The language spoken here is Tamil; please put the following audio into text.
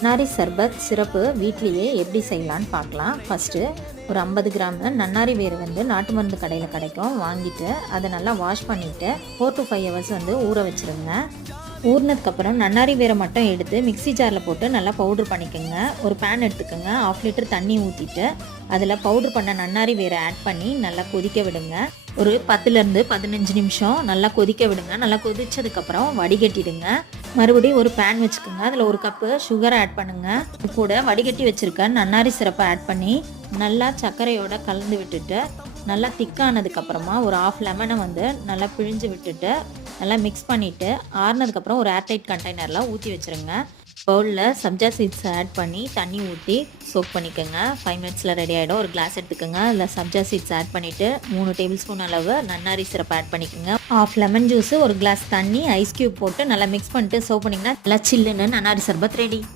நன்னாரி சர்பத் சிரப்பு வீட்லேயே எப்படி செய்யலான்னு பார்க்கலாம். ஃபஸ்ட்டு ஒரு 50 கிராம் நன்னாரி வேர் நாட்டு மருந்து கடையில் கிடைக்கும், வாங்கிட்டு அதை நல்லா வாஷ் பண்ணிவிட்டு 4 to 5 hours ஊற வச்சுருங்க. ஊறினதுக்கப்புறம் நன்னாரி வேரை மட்டும் எடுத்து மிக்ஸி ஜாரில் போட்டு நல்லா பவுட்ரு பண்ணிக்கோங்க. ஒரு பேன் எடுத்துக்கோங்க, 1/2 லிட்டர் தண்ணி ஊற்றிட்டு அதில் பவுட்ரு பண்ண நன்னாரி வேரை ஆட் பண்ணி நல்லா கொதிக்க விடுங்க. ஒரு 10லேருந்து 15 நிமிஷம் நல்லா கொதிக்க விடுங்க. நல்லா கொதிச்சதுக்கப்புறம் வடிகட்டிடுங்க. மறுபடியும் ஒரு பேன் வச்சுக்கோங்க, அதில் 1 கப்பு சுகர் ஆட் பண்ணுங்கள். இது கூட வடிகட்டி வச்சுருக்க நன்னாரி சிரப்பை ஆட் பண்ணி நல்லா சர்க்கரையோடு கலந்து விட்டுட்டு நல்லா திக்கானதுக்கப்புறமா ஒரு 1/2 லெமனை நல்லா பிழிஞ்சு விட்டுட்டு நல்லா மிக்ஸ் பண்ணிவிட்டு ஆறுனதுக்கப்புறம் ஒரு ஏர்டைட் கண்டெய்னரில் ஊற்றி வச்சுருங்க. பவுலில் சப்ஜா சீட்ஸ் ஆட் பண்ணி தண்ணி ஊற்றி சோக் பண்ணிக்கோங்க. 5 மினிட்ஸில் ரெடி ஆகிடும். ஒரு கிளாஸ் எடுத்துக்கோங்க, அதில் சப்ஜா சீட்ஸ் ஆட் பண்ணிவிட்டு 3 டேபிள் ஸ்பூன் அளவு நன்னாரி சிரப் ஆட் பண்ணிக்கோங்க. 1/2 லெமன் ஜூஸு, ஒரு கிளாஸ் தண்ணி, ஐஸ் க்யூப் போட்டு நல்லா மிக்ஸ் பண்ணிட்டு சர்வ் பண்ணிங்கன்னா நல்லா சில்லுன்னு நன்னாரி சர்பத் ரெடி.